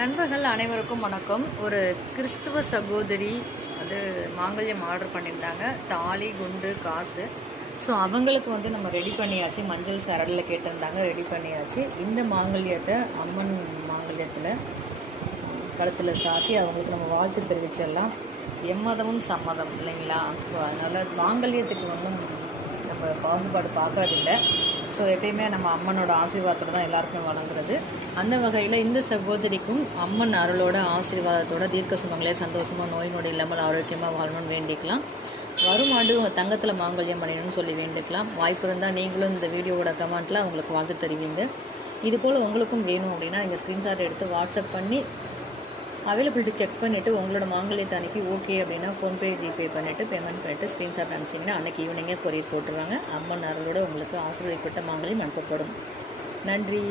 நண்பர்கள் அனைவருக்கும் வணக்கம். ஒரு கிறிஸ்துவ சகோதரி மாங்கல்யம் ஆர்டர் பண்ணியிருந்தாங்க. தாலி, குண்டு, காசு. ஸோ அவங்களுக்கு நம்ம ரெடி பண்ணியாச்சு. மஞ்சள் சரடில் கேட்டிருந்தாங்க, ரெடி பண்ணியாச்சு. இந்த மாங்கல்யத்தை அம்மன் மாங்கல்யத்தில் கழுத்தில் சாத்தி அவங்களுக்கு நம்ம வாழ்த்து தெரிவிச்சிடலாம். எம்மதமும் சம்மதம் இல்லைங்களா? ஸோ அதனால் மாங்கல்யத்துக்கு ஒன்றும் நம்ம பாகுபாடு பார்க்குறதில்ல. ஸோ எப்பயுமே நம்ம அம்மனோட ஆசீர்வாதத்தோடு தான் எல்லாருக்குமே வழங்குறது. அந்த வகையில் இந்த சகோதரிக்கும் அம்மன் அருளோட ஆசீர்வாதத்தோட தீர்க்க சுமங்களே சந்தோஷமாக நோய் நொடி இல்லாமல் ஆரோக்கியமாக வாழணும்னு வேண்டிக்கலாம். வரும் ஆண்டு தங்கத்தில் மாங்கல்யம் பண்ணிடணும்னு சொல்லி வேண்டிக்கலாம். வாய்ப்பு இருந்தால் நீங்களும் இந்த வீடியோவோட கமெண்ட்டில் அவங்களுக்கு வாழ்த்து தருவீங்க. இதுபோல் உங்களுக்கும் வேணும் அப்படின்னா நீங்கள் ஸ்க்ரீன்ஷாட் எடுத்து வாட்ஸ்அப் பண்ணி அவைலபிலிட்டி செக் பண்ணிவிட்டு உங்களோட மாங்கல்யத்தை அனுப்பி ஓகே அப்படின்னா ஃபோன்பே, ஜிபே பண்ணிவிட்டு பேமெண்ட் பண்ணிவிட்டு ஸ்க்ரீன்ஷாட் அனுப்பிச்சிங்கன்னா அன்றைக்கி ஈவினிங்கே கொரியர் போட்டுருவாங்க. அம்மன் அருளோடு உங்களுக்கு ஆசீர்வதிக்கப்பட்ட மாங்கல்யம் அனுப்பப்படும். நன்றி.